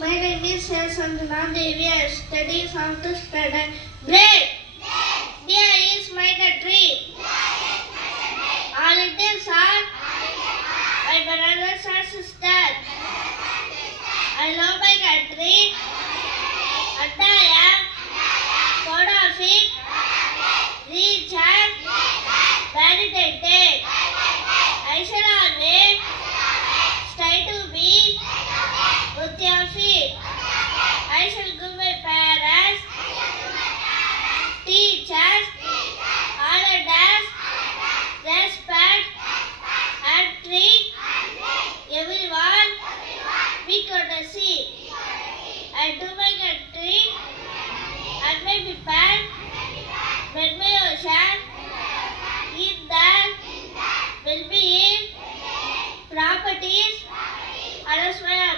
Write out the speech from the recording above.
My name is Sandana Devi. I study from the standard grade. There is my country. All Indians are my brothers and sisters. I love my country and I am proud of it. Rich and dedicated. I shall always try to be worthy of it. I shall give my parents, teachers, all others respect and treat everyone with courtesy. I do my country and my people when my ocean in the well-being properties, others my